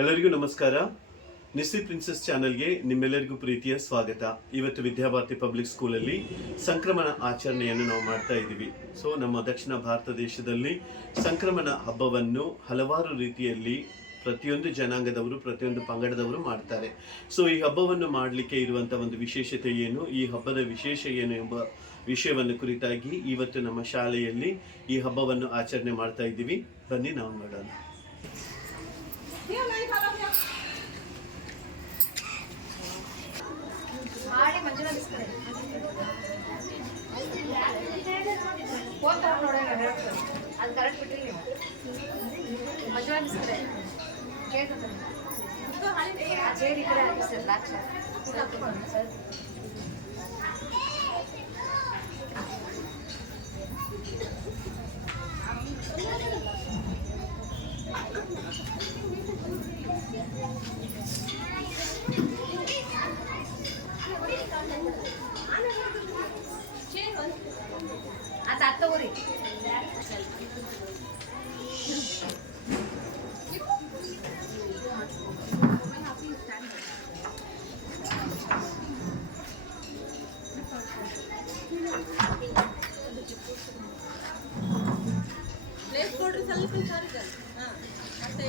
ಎಲ್ಲರಿಗೂ ನಮಸ್ಕಾರ. ನಿಸ್ಸಿ ಪ್ರಿನ್ಸೆಸ್ ಚಾನೆಲ್ಗೆ ನಿಮ್ಮೆಲ್ಲರಿಗೂ ಪ್ರೀತಿಯ ಸ್ವಾಗತ. ಇವತ್ತು ವಿದ್ಯಾಭಾರತಿ ಪಬ್ಲಿಕ್ ಸ್ಕೂಲಲ್ಲಿ ಸಂಕ್ರಮಣ ಆಚರಣೆಯನ್ನು ನಾವು ಮಾಡ್ತಾ ಇದ್ದೀವಿ. ನಮ್ಮ ದಕ್ಷಿಣ ಭಾರತ ದೇಶದಲ್ಲಿ ಸಂಕ್ರಮಣ ಹಬ್ಬವನ್ನು ಹಲವಾರು ರೀತಿಯಲ್ಲಿ ಪ್ರತಿಯೊಂದು ಜನಾಂಗದವರು, ಪ್ರತಿಯೊಂದು ಪಂಗಡದವರು ಮಾಡ್ತಾರೆ. ಈ ಹಬ್ಬವನ್ನು ಮಾಡಲಿಕ್ಕೆ ಇರುವಂಥ ಒಂದು ವಿಶೇಷತೆ ಏನು, ಈ ಹಬ್ಬದ ವಿಶೇಷ ಏನು ಎಂಬ ವಿಷಯವನ್ನು ಕುರಿತಾಗಿ ಇವತ್ತು ನಮ್ಮ ಶಾಲೆಯಲ್ಲಿ ಈ ಹಬ್ಬವನ್ನು ಆಚರಣೆ ಮಾಡ್ತಾ ಇದ್ದೀವಿ. ಬನ್ನಿ ನಾವು ನೋಡೋಣ. ಅದು ಕರೆಕ್ಟ್ ಬಿಟ್ರಿ ನೀವು ಮಂಜುಳಾ ಬಿಸ್ಕರೆ ಚೇರಿ ಕಡೆ ಹಾಕಿಸ್ತಾರೆ ದ್ರಾಕ್ಷ ಸರ್. आता तगोरी प्लेस कोड ಸ್ವಲ್ಪ ಸಾರಿ ಸರ್. ಮತ್ತೆ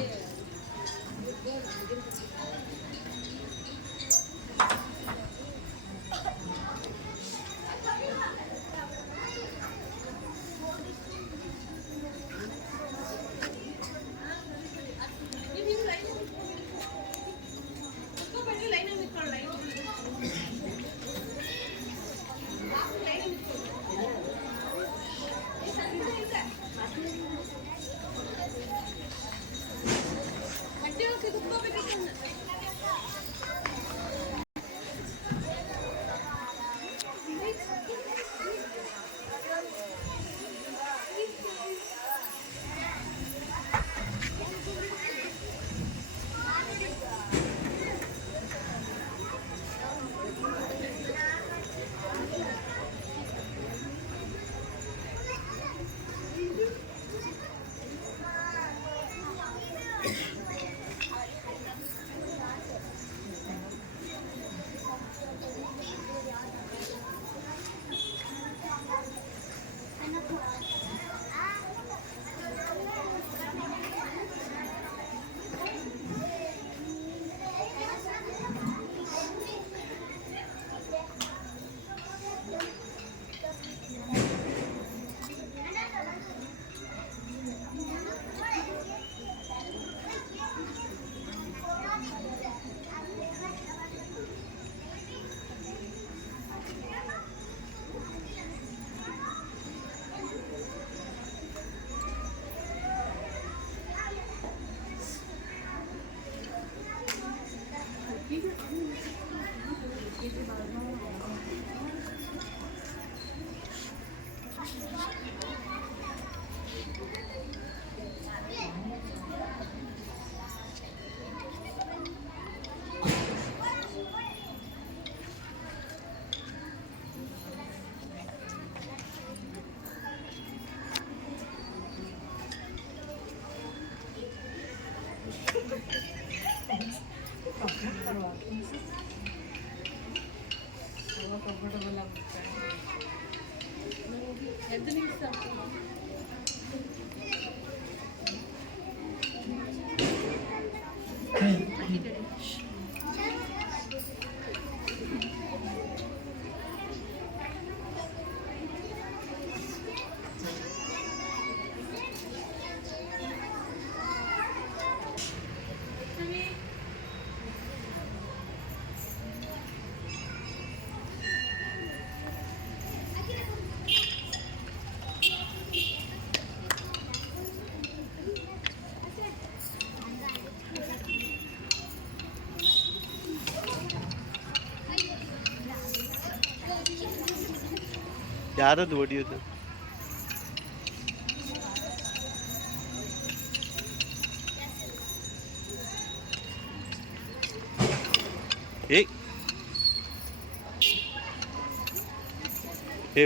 ಯಾರದು ಹೊಡಿಯೋದು?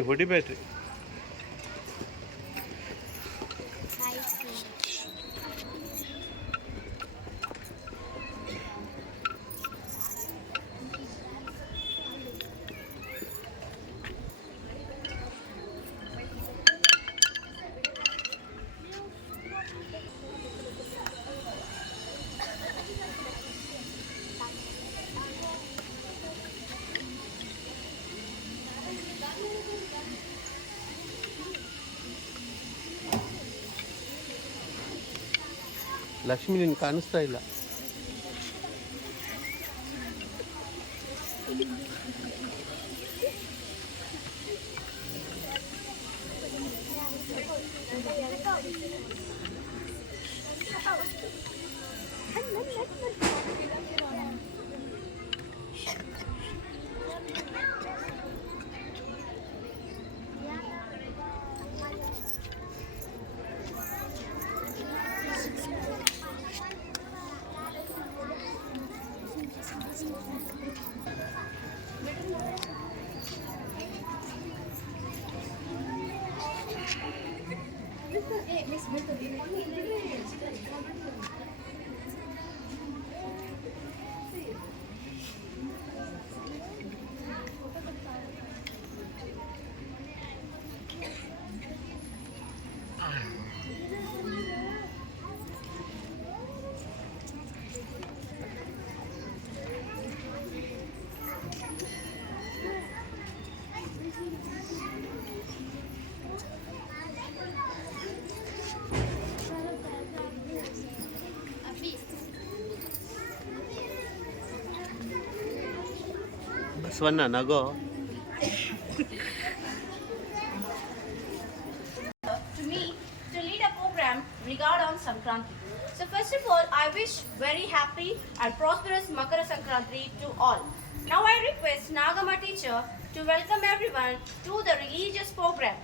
ಹೊಡಿಬೇಡ್ರಿ. ಲಕ್ಷ್ಮಿ ನೀನು ಕಾಣಿಸ್ತಾ ಇಲ್ಲ. Basavanna ನಗೋ. To me to lead a program regarding on Sankranti. So first of all, I wish very happy and prosperous Makara Sankranti to all. Now I request Nagama teacher to welcome everyone to the religious program.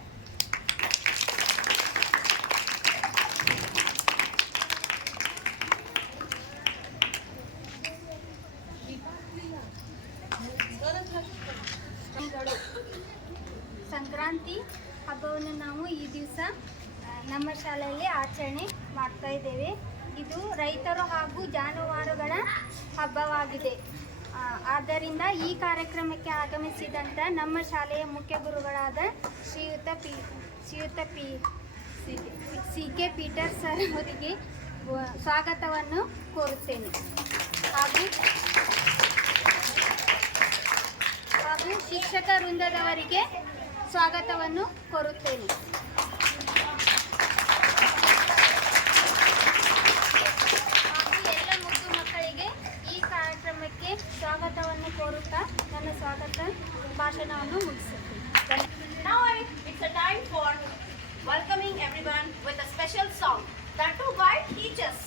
Sankranti ಹಬ್ಬವನ್ನು ನಾವು ಈ ದಿವಸ ನಮ್ಮ ಶಾಲೆಯಲ್ಲಿ ಆಚರಣೆ ಮಾಡ್ತಾ ಇದ್ದೇವೆ. ಇದು ರೈತರು ಹಾಗೂ ಜಾನುವಾರುಗಳ ಹಬ್ಬವಾಗಿದೆ. ಆದ್ದರಿಂದ ಈ ಕಾರ್ಯಕ್ರಮಕ್ಕೆ ಆಗಮಿಸಿದಂಥ ನಮ್ಮ ಶಾಲೆಯ ಮುಖ್ಯ ಗುರುಗಳಾದ ಶ್ರೀಯುತ ಸಿ ಕೆ ಪೀಟರ್ ಸರ್ ಅವರಿಗೆ ಸ್ವಾಗತವನ್ನು ಕೋರುತ್ತೇನೆ. ಹಾಗೂ ಶಿಕ್ಷಕ ವೃಂದದವರಿಗೆ ಸ್ವಾಗತವನ್ನು ಕೋರುತ್ತೇನೆ. ಹಾಗೂ ಎಲ್ಲ ಮುದ್ದು ಮಕ್ಕಳಿಗೆ ಈ ಕಾರ್ಯಕ್ರಮಕ್ಕೆ ಸ್ವಾಗತವನ್ನು ಕೋರುತ್ತಾ ನನ್ನ ಸ್ವಾಗತ ಭಾಷಣವನ್ನು ಮುಗಿಸುತ್ತೇನೆ. Now it's a time for welcoming everyone with a special song that too by teachers.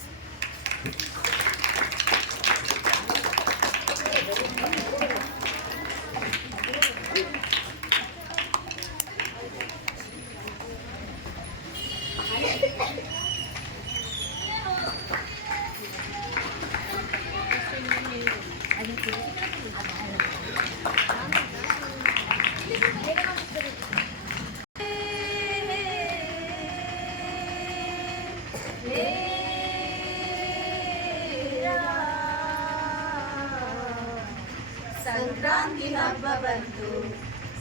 Sankranti ಹಬ್ಬ ಬಂತು,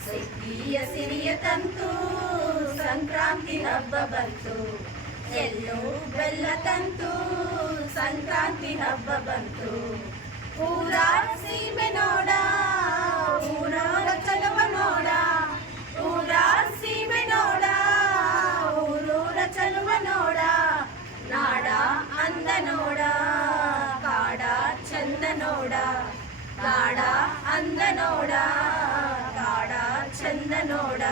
ಸಿಹಿಯ ಸಿರಿಯ ತಂತು. ಸಂಕ್ರಾಂತಿ ಹಬ್ಬ ಬಂತು, ಎಳ್ಳು ಬೆಲ್ಲ ತಂತು. ಸಂಕ್ರಾಂತಿ ಹಬ್ಬ ಬಂತು, ಊರಾರ ಸೀಮೆ ನೋಡ, ಊರಾರ ಚಲವ ನೋಡ. ಊರಾರ ಸೀಮೆ ನೋಡ, ಊರೂರ ಚಲುವ ನೋಡ. ನಾಡ ಅಂದ ನೋಡ, ಕಾಡ ಚಂದ ನೋಡ. ಕಾಡ ಅಂದ ನೋಡ, ಕಾಡ ಚಂದ ನೋಡ.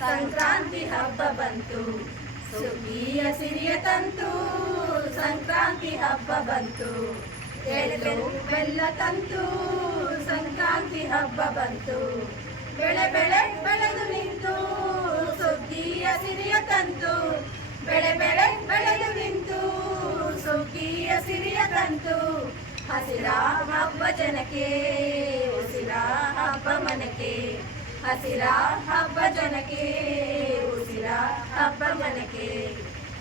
ಸಂಕ್ರಾಂತಿ ಹಬ್ಬ ಬಂತು, ಸುಗ್ಗಿಯ ಸಿರಿಯ ತಂತು. ಸಂಕ್ರಾಂತಿ ಹಬ್ಬ ಬಂತು, ಎಳ್ಳು ಬೆಲ್ಲ ತಂತು. ಸಂಕ್ರಾಂತಿ ಹಬ್ಬ ಬಂತು, ಬೆಳೆ ಬೆಳೆ ಬೆಳೆದು ನಿಂತು. ಸುಗ್ಗಿಯ ಸಿರಿಯ ತಂತು, ಬೆಳೆ ಬೆಳೆ ಬೆಳೆದು ನಿಂತು. ಸುಗ್ಗಿಯ ಸಿರಿಯ ತಂತು. ಹಸಿರ ಹಬ್ಬ ಜನಕ್ಕೆ, ಉಸಿರ ಹಬ್ಬ ಮನಕ್ಕೆ. ಹಸಿರ ಹಬ್ಬ ಜನಕ್ಕೆ, ಉಸಿರ ಹಬ್ಬ ಮನಕ್ಕೆ.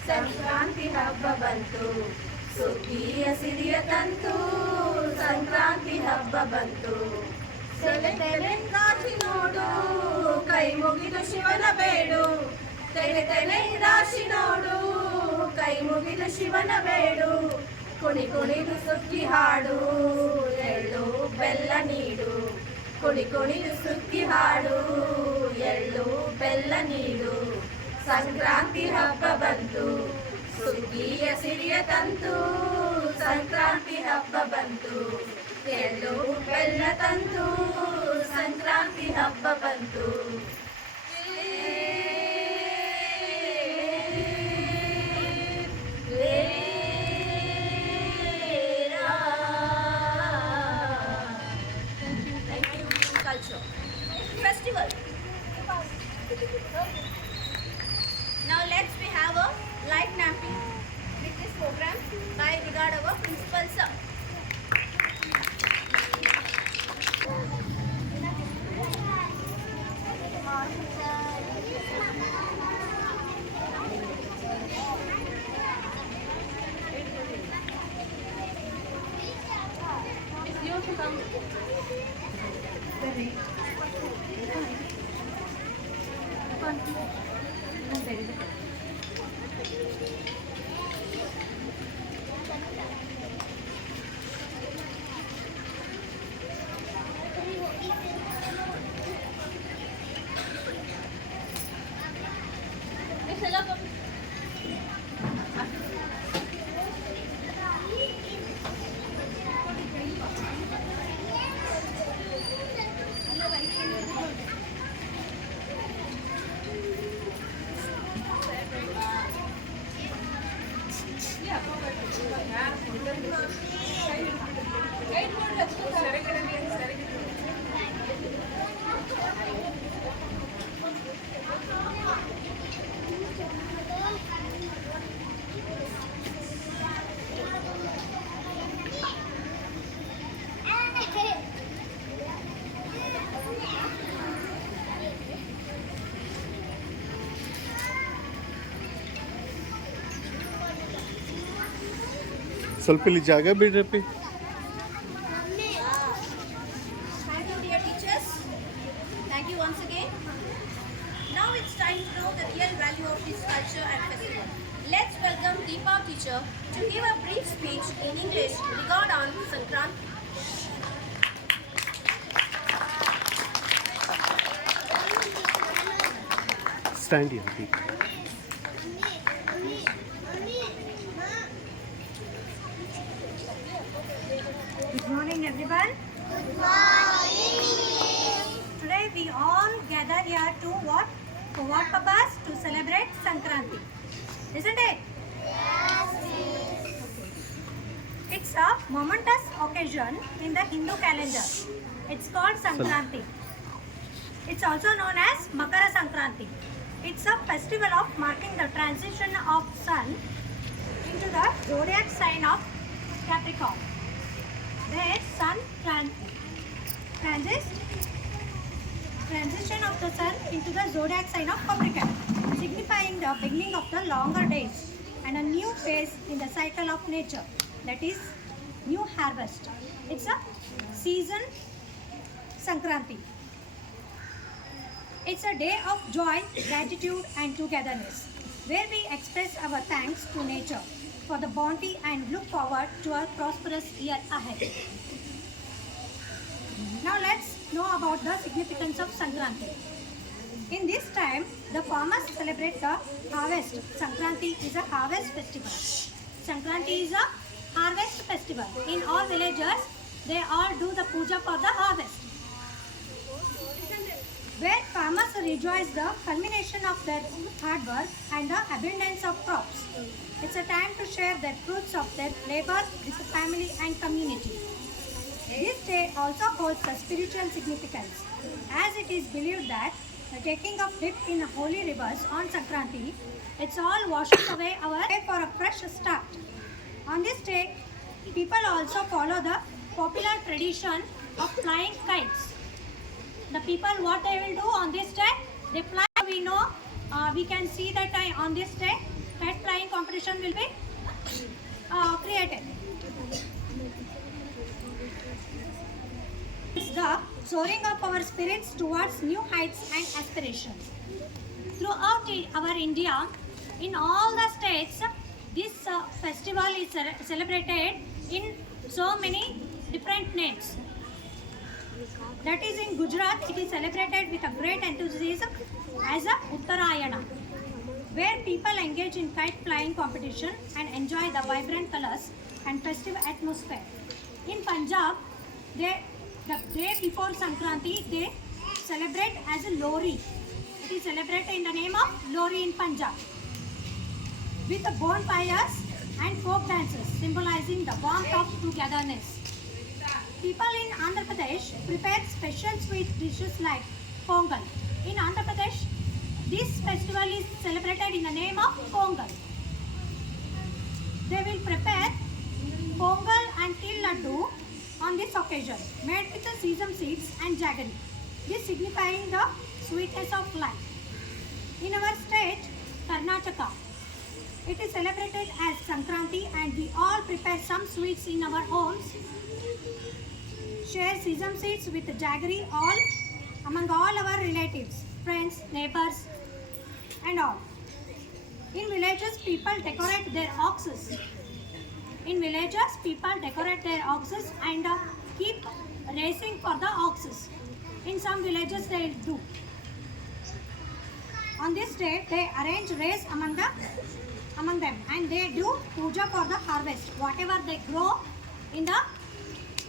ಸಂಕ್ರಾಂತಿ ಹಬ್ಬ ಬಂತು, ಸುಗ್ಗಿಯ ಸಿರಿಯ ತಂತು. ಸಂಕ್ರಾಂತಿ ಹಬ್ಬ ಬಂತು, ತೆಲೆ ತೆಲೆ ರಾಶಿ ನೋಡು, ಕೈ ಮುಗಿದು ಶಿವನ ಬೇಡು. ತೆಲೆ ತೆಲೆ ರಾಶಿ ನೋಡು, ಕೈ ಮುಗಿದು ಶಿವನ ಬೇಡು. ಕುಣಿ ಕುಣಿದು ಸುಗ್ಗಿ ಹಾಡು, ಎಳ್ಳು ಬೆಲ್ಲ ನೀಡು. ಕುಣಿ ಕುಣಿದು ಸುಗ್ಗಿ ಹಾಡು, ಎಳ್ಳು ಬೆಲ್ಲ ನೀಡು. ಸಂಕ್ರಾಂತಿ ಹಬ್ಬ ಬಂತು, ಸುಗ್ಗಿಯ ಸಿರಿಯ ತಂತು ಸಂಕ್ರಾಂತಿ ಹಬ್ಬ ಬಂತು ಎಳ್ಳು ಬೆಲ್ಲ ತಂತು ಸಂಕ್ರಾಂತಿ ಹಬ್ಬ ಬಂತು Culture. Festival. Now let's we have a light napping with this program by regard our principal sir. ಸ್ವಲ್ಪ ಇಲ್ಲಿ ಜಾಗ ಬಿಡ್ರಪ್ಪಿ. Thank you, dear teachers. Thank you once again. Now it's time to know the real value of this culture and festival. Let's welcome Deepa teacher to give a brief speech in English regarding Sankranti. Stand here. Good morning, everyone. Good morning. Today we all gather here to what? For what purpose? To celebrate Sankranti. Isn't it? Yes. It's a momentous occasion in the Hindu calendar. It's called Sankranti. It's also known as Makara Sankranti. It's a festival of marking the transition of sun into the zodiac sign of Capricorn. Where sun transition of the sun into the zodiac sign of Capricorn, signifying the beginning of the longer days and a new phase in the cycle of nature, that is new harvest. It's a season Sankranti. It's a day of joy, gratitude and togetherness, where we express our thanks to nature for the bounty and look forward to a prosperous year ahead. Now let's know about the significance of Sankranti. In this time, the farmers celebrate the harvest. Sankranti is a harvest festival. Sankranti is a harvest festival. In all villages, they all do the puja for the harvest, where farmers rejoice the culmination of their hard work and the abundance of crops. It's a time to share the fruits of their labor with the family and community. This day also holds a spiritual significance, as it is believed that the taking of dip in holy rivers on Sankranti, it's all washes away our way for a fresh start. On this day, people also follow the popular tradition of flying kites. The people, what they will do on this day, they fly. We know, we can see that on this day, kite flying competition will be created. It's the soaring of our spirits towards new heights and aspirations. Throughout our India, in all the states, this festival is celebrated in so many different names. That is, in Gujarat, it is celebrated with a great enthusiasm as a Uttarayana. where people engage in kite flying competition and enjoy the vibrant colors and festive atmosphere. In Punjab, the day before Sankranti, they celebrate as a Lohri. It is celebrated in the name of Lohri in Punjab, with the bonfires and folk dances symbolizing the warmth of togetherness. People in Andhra Pradesh prepare special sweet dishes like Pongal. In Andhra Pradesh, this festival is celebrated in the name of Pongal. They will prepare Pongal and til laddu on this occasion, made with the sesame seeds and jaggery, this signifying the sweetness of life. In our state, Karnataka, it is celebrated as Sankranti and we all prepare some sweets in our homes, share sesame seeds with jaggery among all our relatives, friends, neighbors and all. In villages, people decorate their oxes. And keep racing for the oxes. In some villages they do. On this day, they arrange race among them and they do puja for the harvest. Whatever they grow in the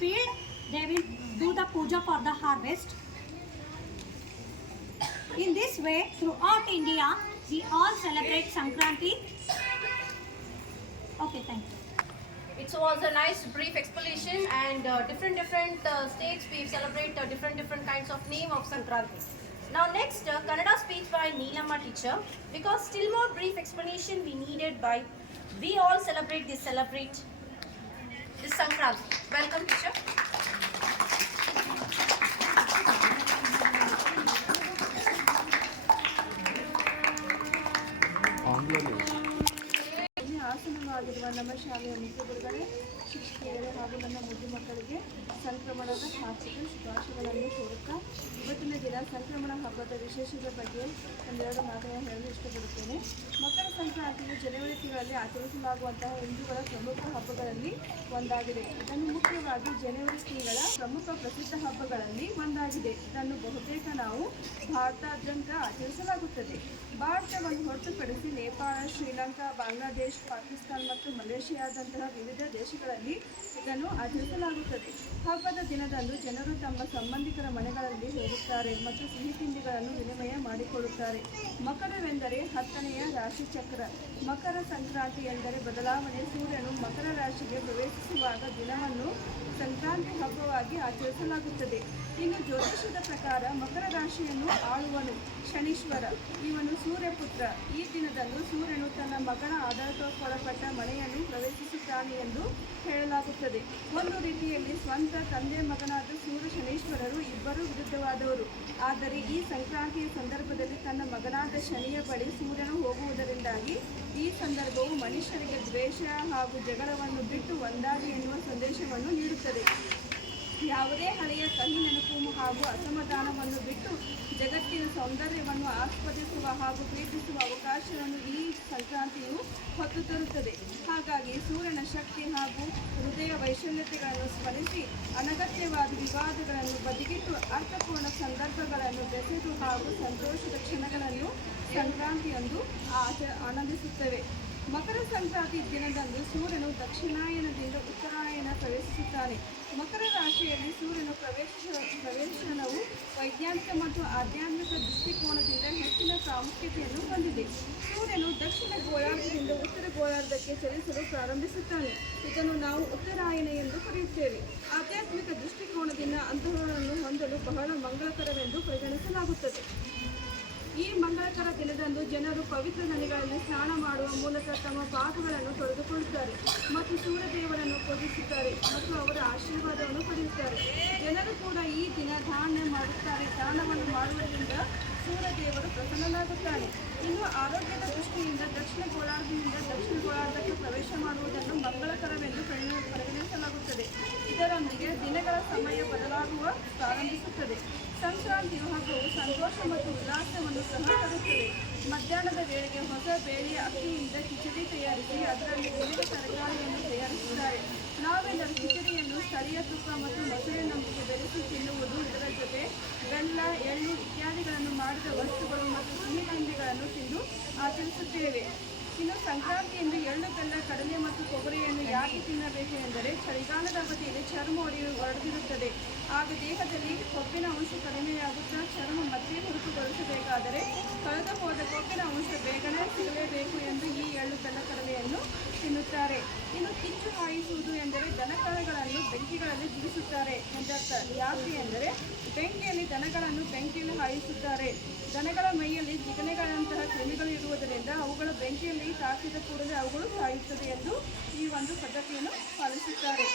field, they will do the puja for the harvest. In this way, throughout India, we all celebrate Sankranti. Okay, thank you. It was a nice brief explanation, and different states we celebrate different kinds of name of Sankranti. Now next, Kannada speech by Neelamma teacher, because still more brief explanation we needed by we all celebrate this Sankranti. Welcome teacher. ಹಾಸನವಾಗಿರುವ ನಮ್ಮ ಶಾಲೆಯ ಮುಖ್ಯ ಗುರುಗಳೇ, ಶಿಕ್ಷಕಿಯರೇ ಹಾಗೂ ನನ್ನ ಮುದ್ದು ಮಕ್ಕಳಿಗೆ ಸಂಕ್ರಮಣದ ಹಾರ್ದಿಕ ಶುಭಾಶಯಗಳನ್ನು ಕೋರುತ್ತಾ ಇವತ್ತಿನ ದಿನ ಸಂಕ್ರಮಣ ಹಬ್ಬದ ವಿಶೇಷತೆ ಬಗ್ಗೆ ಒಂದೆರಡು ಮಾತುಗಳನ್ನು ಹೇಳಲು ಇಷ್ಟಪಡುತ್ತೇನೆ. ಮಕರ ಸಂಕ್ರಾಂತಿಯು ಜನವರಿ ತಿಂಗಳಲ್ಲಿ ಆಚರಿಸಲಾಗುವಂತಹ ಹಿಂದೂಗಳ ಪ್ರಮುಖ ಹಬ್ಬಗಳಲ್ಲಿ ಒಂದಾಗಿದೆ. ಇದನ್ನು ಮುಖ್ಯವಾಗಿ ಜನವರಿ ತಿಂಗಳ ಪ್ರಮುಖ ಪ್ರಸಿದ್ಧ ಹಬ್ಬಗಳಲ್ಲಿ ಒಂದಾಗಿದೆ. ಇದನ್ನು ಬಹುತೇಕ ನಾವು ಭಾರತಾದ್ಯಂತ ಆಚರಿಸಲಾಗುತ್ತದೆ. ಭಾರತವನ್ನು ಹೊರತುಪಡಿಸಿ ನೇಪಾಳ, ಶ್ರೀಲಂಕಾ, ಬಾಂಗ್ಲಾದೇಶ್, ಪಾಕಿಸ್ತಾನ ಮತ್ತು ಮಲೇಷಿಯಾದಂತಹ ವಿವಿಧ ದೇಶಗಳಲ್ಲಿ ಇದನ್ನು ಆಚರಿಸಲಾಗುತ್ತದೆ. ಹಬ್ಬದ ದಿನದಂದು ಜನರು ತಮ್ಮ ಸಂಬಂಧಿಕರ ಮನೆಗಳಲ್ಲಿ ಹೋಗುತ್ತಾರೆ ಮತ್ತು ಸಿಹಿ ತಿಂಡಿಗಳನ್ನು ವಿನಿಮಯ ಮಾಡಿಕೊಳ್ಳುತ್ತಾರೆ. ಮಕರವೆಂದರೆ 10ನೆಯ ರಾಶಿ ಚಕ್ರ. ಮಕರ ಸಂಕ್ರಾಂತಿ ಎಂದರೆ ಬದಲಾವಣೆ. ಸೂರ್ಯನು ಮಕರ ರಾಶಿಗೆ ಪ್ರವೇಶಿಸುವಾಗ ದಿನವನ್ನು ಸಂಕ್ರಾಂತಿ ಹಬ್ಬವಾಗಿ ಆಚರಿಸಲಾಗುತ್ತದೆ. ಇನ್ನು ಜ್ಯೋತಿಷದ ಪ್ರಕಾರ ಮಕರ ರಾಶಿಯನ್ನು ಆಳುವನು ಶನೀಶ್ವರ. ಇವನು ಸೂರ್ಯಪುತ್ರ. ಈ ದಿನದಂದು ಸೂರ್ಯನು ತನ್ನ ಮಗನ ಆಧಾರಕ್ಕೊಳಪಟ್ಟ ಮನೆಯನ್ನು ಪ್ರವೇಶಿಸುತ್ತಾನೆ ಎಂದು ಹೇಳಲಾಗುತ್ತದೆ. ಒಂದು ರೀತಿಯಲ್ಲಿ ಸ್ವಂತ ತಂದೆ ಮಗನಾದ ಸೂರ್ಯ ಶನೀಶ್ವರರು ಇಬ್ಬರೂ ವಿರುದ್ಧವಾದವರು. ಆದರೆ ಈ ಸಂಕ್ರಾಂತಿಯ ಸಂದರ್ಭದಲ್ಲಿ ತನ್ನ ಮಗನಾದ ಶನಿಯ ಬಳಿ ಸೂರ್ಯನು ಹೋಗುವುದರಿಂದಾಗಿ ಈ ಸಂದರ್ಭವು ಮನುಷ್ಯರಿಗೆ ದ್ವೇಷ ಹಾಗೂ ಜಗಳವನ್ನು ಬಿಟ್ಟು ಒಂದಾಗಿ ಎನ್ನುವ ಸಂದೇಶವನ್ನು ನೀಡುತ್ತದೆ. ಯಾವುದೇ ಹಳೆಯ ಕಹಿ ನೆನಪು ಹಾಗೂ ಅಸಮಾಧಾನವನ್ನು ಬಿಟ್ಟು ಜಗತ್ತಿನ ಸೌಂದರ್ಯವನ್ನು ಆಸ್ವಾದಿಸುವ ಹಾಗೂ ಪ್ರೀತಿಸುವ ಅವಕಾಶವನ್ನು ಈ ಸಂಕ್ರಾಂತಿಯು ಹೊತ್ತು ತರುತ್ತದೆ. ಹಾಗಾಗಿ ಸೂರ್ಯನ ಶಕ್ತಿ ಹಾಗೂ ಹೃದಯ ವೈಶಲ್ಯತೆಗಳನ್ನು ಸ್ಮರಿಸಿ ಅನಗತ್ಯವಾದ ವಿವಾದಗಳನ್ನು ಬದಿಗಿಟ್ಟು ಅರ್ಥಪೂರ್ಣ ಸಂದರ್ಭಗಳನ್ನು ಬೆಸೆದು ಹಾಗೂ ಸಂತೋಷದ ಕ್ಷಣಗಳನ್ನು ಸಂಕ್ರಾಂತಿಯಂದು ಆನಂದಿಸುತ್ತವೆ. ಮಕರ ಸಂಕ್ರಾಂತಿ ದಿನದಂದು ಸೂರ್ಯನು ದಕ್ಷಿಣಾಯನದಿಂದ ಉತ್ತರಾಯಣ ಪ್ರವೇಶಿಸುತ್ತಾನೆ. ಮಕರ ರಾಶಿಯಲ್ಲಿ ಸೂರ್ಯನ ಪ್ರವೇಶನವು ವೈಜ್ಞಾನಿಕ ಮತ್ತು ಆಧ್ಯಾತ್ಮಿಕ ದೃಷ್ಟಿಕೋನದಿಂದ ಹೆಚ್ಚಿನ ಪ್ರಾಮುಖ್ಯತೆಯನ್ನು ಹೊಂದಿದೆ. ಸೂರ್ಯನು ದಕ್ಷಿಣ ಗೋಳಾರ್ಧದಿಂದ ಉತ್ತರ ಗೋಳಾರ್ಧಕ್ಕೆ ಚಲಿಸಲು ಪ್ರಾರಂಭಿಸುತ್ತಾನೆ. ಇದನ್ನು ನಾವು ಉತ್ತರಾಯಣ ಎಂದು ಕರೆಯುತ್ತೇವೆ. ಆಧ್ಯಾತ್ಮಿಕ ದೃಷ್ಟಿಕೋನದಿಂದ ಅಂತಹವನ್ನು ಹೊಂದಲು ಬಹಳ ಮಂಗಳಕರವೆಂದು ಪರಿಗಣಿಸಲಾಗುತ್ತದೆ. ಈ ಮಂಗಳಕರ ದಿನದಂದು ಜನರು ಪವಿತ್ರ ನದಿಗಳಲ್ಲಿ ಸ್ನಾನ ಮಾಡುವ ಮೂಲಕ ತಮ್ಮ ಪಾಪಗಳನ್ನು ತೊಳೆದುಕೊಳ್ಳುತ್ತಾರೆ ಮತ್ತು ಸೂರ್ಯದೇವರನ್ನು ಪೂಜಿಸುತ್ತಾರೆ ಮತ್ತು ಅವರ ಆಶೀರ್ವಾದವನ್ನು ಪಡೆಯುತ್ತಾರೆ. ಜನರು ಕೂಡ ಈ ದಿನ ದಾನ ಮಾಡುತ್ತಾರೆ. ದಾನವನ್ನು ಮಾಡುವುದರಿಂದ ಸೂರ್ಯದೇವರು ಪ್ರಸನ್ನನಾಗುತ್ತಾನೆ. ಇನ್ನು ಆರೋಗ್ಯದ ದೃಷ್ಟಿಯಿಂದ ದಕ್ಷಿಣ ಗೋಳಾರ್ಧದಿಂದ ದಕ್ಷಿಣ ಗೋಳಾರ್ಧಕ್ಕೆ ಪ್ರವೇಶ ಮಾಡುವುದನ್ನು ಮಂಗಳಕರವೆಂದು ಪರಿಗಣಿಸಲಾಗುತ್ತದೆ. ಇದರೊಂದಿಗೆ ದಿನಗಳ ಸಮಯ ಬದಲಾಗುವ ಪ್ರಾರಂಭಿಸುತ್ತದೆ. ಸಂಕ್ರಾಂತಿಯು ಹಬ್ಬವು ಸಂತೋಷ ಮತ್ತು ಉಲ್ಲಾಸವನ್ನು ಸಹ ತರುತ್ತದೆ. ಮಧ್ಯಾಹ್ನದ ವೇಳೆಗೆ ಹೊಸ ಬೇಳೆಯ ಅಕ್ಕಿಯಿಂದ ಕಿಚಡಿ ತಯಾರಿಸಿ ಅದರಲ್ಲಿ ವಿವಿಧ ತರಕಾರಿಯನ್ನು ತಯಾರಿಸುತ್ತಾರೆ. ನಾವೆಲ್ಲರೂ ಕಿಚಡಿಯನ್ನು ಕರಿಯ ತುಪ್ಪ ಮತ್ತು ಮೊಸರಿನೊಂದಿಗೆ ಬೆರೆಸಿ ತಿನ್ನುವುದು, ಇದರ ಜೊತೆ ಬೆಲ್ಲ, ಎಳ್ಳು ಇತ್ಯಾದಿಗಳನ್ನು ಮಾಡಿದ ವಸ್ತುಗಳು ಮತ್ತು ಸಿಹಿ ತಿಂಡಿಗಳನ್ನು ತಿಂದು ಆಚರಿಸುತ್ತೇವೆ. ಇನ್ನು ಸಂಕ್ರಾಂತಿಯಂದು ಎಳ್ಳು, ಬೆಲ್ಲ, ಕಡಲೆ ಮತ್ತು ಕೊಬ್ಬರಿಯನ್ನು ಯಾಕೆ ತಿನ್ನಬೇಕು ಎಂದರೆ ಚಳಿಗಾಲದ ಅವಧಿಯಲ್ಲಿ ಚರ್ಮ ಒಡೆದಿರುತ್ತದೆ. ಆಗ ದೇಹದಲ್ಲಿ ಕೊಬ್ಬಿನ ಅಂಶ ಕಡಿಮೆಯಾಗುತ್ತಾ ಚರ್ಮ ಮತ್ತೆ ಹುರುಪುಗೊಳಿಸಬೇಕಾದರೆ ಕಳೆದು ಹೋದ ಕೊಬ್ಬಿನ ಅಂಶ ಬೇಗನೆ ಸಿಗಲೇಬೇಕು ಎಂದು ಈ ಎಳ್ಳು, ಬೆಲ್ಲ, ಕಡಲೆಯನ್ನು ತಿನ್ನುತ್ತಾರೆ. ಇನ್ನು ಕಿಚ್ಚು ಹಾಯಿಸುವುದು ಎಂದರೆ ದನಕರುಗಳನ್ನು ಬೆಂಕಿಗಳಲ್ಲಿ ಜಿಗಿಸುತ್ತಾರೆ ಎಂದರ್ಥ. ಯಾಕೆ ಎಂದರೆ ಬೆಂಕಿಯಲ್ಲಿ ದನಗಳನ್ನು ಬೆಂಕಿಯಲ್ಲಿ ಹಾಯಿಸುತ್ತಾರೆ. ದನಗಳ ಮೈಯಲ್ಲಿ ಜಿಗಣೆಗಳಂತಹ ಕ್ರಿಮಿಗಳು ಇರುವುದರಿಂದ ಅವುಗಳ ಬೆಂಕಿಯಲ್ಲಿ ತಾಕಿದ ಕೂಡಲೇ ಅವುಗಳು ಸಾಯುತ್ತದೆ ಎಂದು ಈ ಒಂದು ಪದ್ಧತಿಯನ್ನು ಪಾಲಿಸುತ್ತಾರೆ.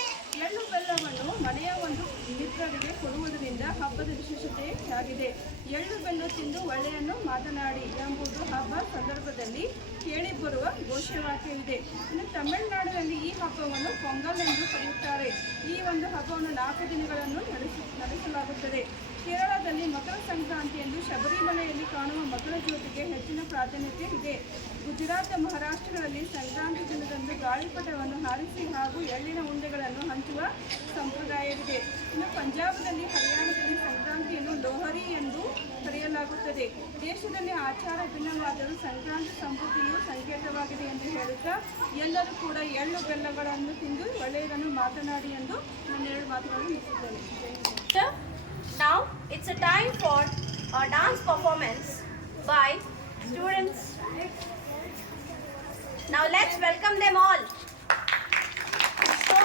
ಎಳ್ಳು ಬೆಲ್ಲವನ್ನು ಮನೆಯ ಒಂದು ಮಿತ್ರರಿಗೆ ಕೊಡುವುದರಿಂದ ಹಬ್ಬದ ವಿಶೇಷತೆಯಾಗಿದೆ. ಎಳ್ಳು ಬೆಲ್ಲ ತಿಂದು ಒಳ್ಳೆಯನ್ನು ಮಾತನಾಡಿ ಎಂಬುದು ಹಬ್ಬ ಸಂದರ್ಭದಲ್ಲಿ ಕೇಳಿಬರುವ ಘೋಷವಾಕ್ಯವಿದೆ. ಇನ್ನು ತಮಿಳುನಾಡಿನಲ್ಲಿ ಈ ಹಬ್ಬವನ್ನು ಪೊಂಗಲ್ ಎಂದು ಕರೆಯುತ್ತಾರೆ. ಈ ಒಂದು ಹಬ್ಬವನ್ನು 4 ದಿನಗಳನ್ನು ನಡೆಸಲಾಗುತ್ತದೆ. ಕೇರಳದಲ್ಲಿ ಮಕರ ಸಂಕ್ರಾಂತಿ ಎಂದು ಶಬರಿಮಲೆಯಲ್ಲಿ ಕಾಣುವ ಮಕರ ಜ್ಯೋತಿಗೆ ಹೆಚ್ಚಿನ ಪ್ರಾಧಾನ್ಯತೆ ಇದೆ. ಗುಜರಾತ್, ಮಹಾರಾಷ್ಟ್ರಗಳಲ್ಲಿ ಸಂಕ್ರಾಂತಿ ದಿನದಂದು ಗಾಳಿಪಟವನ್ನು ಹಾರಿಸಿ ಹಾಗೂ ಎಳ್ಳಿನ ಉಂಡೆಗಳನ್ನು ಹಂಚುವ ಸಂಪ್ರದಾಯವಿದೆ. ಇನ್ನು ಪಂಜಾಬದಲ್ಲಿ, ಹರಿಯಾಣದಲ್ಲಿ ಸಂಕ್ರಾಂತಿಯನ್ನು ಲೋಹರಿ ಎಂದು ಕರೆಯಲಾಗುತ್ತದೆ. ದೇಶದಲ್ಲಿ ಆಚಾರ ಭಿನ್ನವಾದರೂ ಸಂಕ್ರಾಂತಿ ಸಮೃದ್ಧಿಯು ಸಂಕೇತವಾಗಿದೆ ಎಂದು ಹೇಳುತ್ತಾ ಎಲ್ಲರೂ ಕೂಡ ಎಳ್ಳು ಬೆಲ್ಲಗಳನ್ನು ತಿಂದು ಒಳ್ಳೆಯದನ್ನು ಮಾತನಾಡಿ ಎಂದು ನನ್ನ 2 ಮಾತುಗಳನ್ನು ಮುಗಿಸುತ್ತೇನೆ. Now it's a time for a dance performance by students. Now let's welcome them all. So